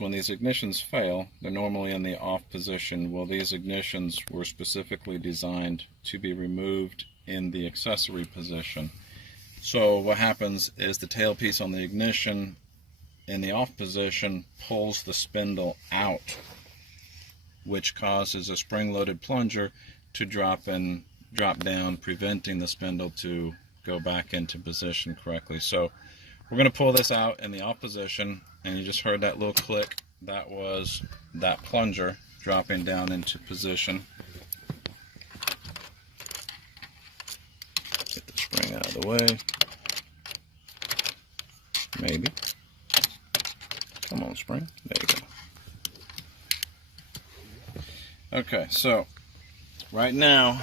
when these ignitions fail, they're normally in the off position. Well, these ignitions were specifically designed to be removed in the accessory position. So what happens is the tailpiece on the ignition in the off position pulls the spindle out, which causes a spring-loaded plunger to drop down, preventing the spindle to go back into position correctly. So we're going to pull this out in the off position, and you just heard that little click. That was that plunger dropping down into position. Get the spring out of the way. Maybe. Come on, spring. There you go. Okay, so right now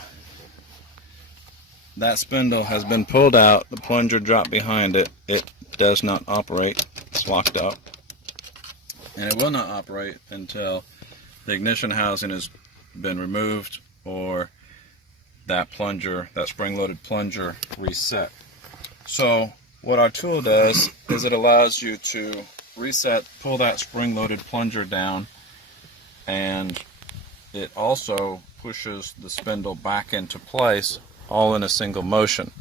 that spindle has been pulled out. The plunger dropped behind it. It does not operate. It's locked up. And it will not operate until the ignition housing has been removed or that plunger, that spring-loaded plunger, reset. So what our tool does is it allows you to reset, pull that spring-loaded plunger down, and it also pushes the spindle back into place, all in a single motion.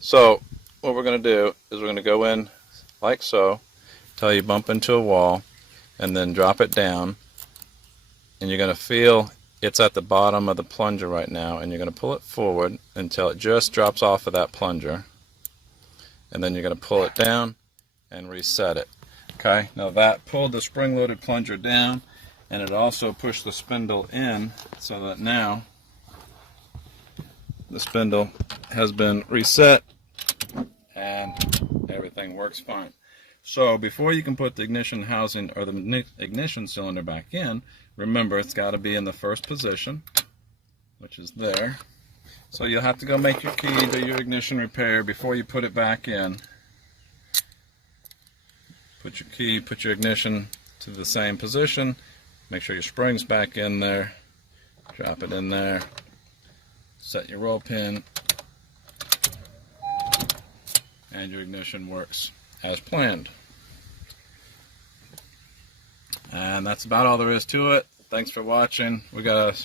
So what we're going to do is we're going to go in like so, till you bump into a wall, and then drop it down, and you're going to feel it's at the bottom of the plunger right now, and you're going to pull it forward until it just drops off of that plunger, and then you're going to pull it down and reset it. Okay, now that pulled the spring-loaded plunger down, and it also pushed the spindle in, so that now the spindle has been reset and everything works fine. So before you can put the ignition housing or the ignition cylinder back in, remember it's got to be in the first position, which is there. So you'll have to go make your key, do your ignition repair before you put it back in. Put your key, put your ignition to the same position, make sure your spring's back in there, drop it in there, set your roll pin, and your ignition works as planned. And that's about all there is to it. Thanks for watching. We gotta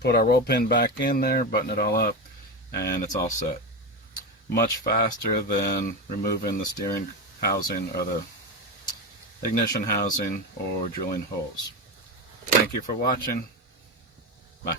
put our roll pin back in there, button it all up, and it's all set. Much faster than removing the steering housing or the ignition housing or drilling holes. Thank you for watching. Bye.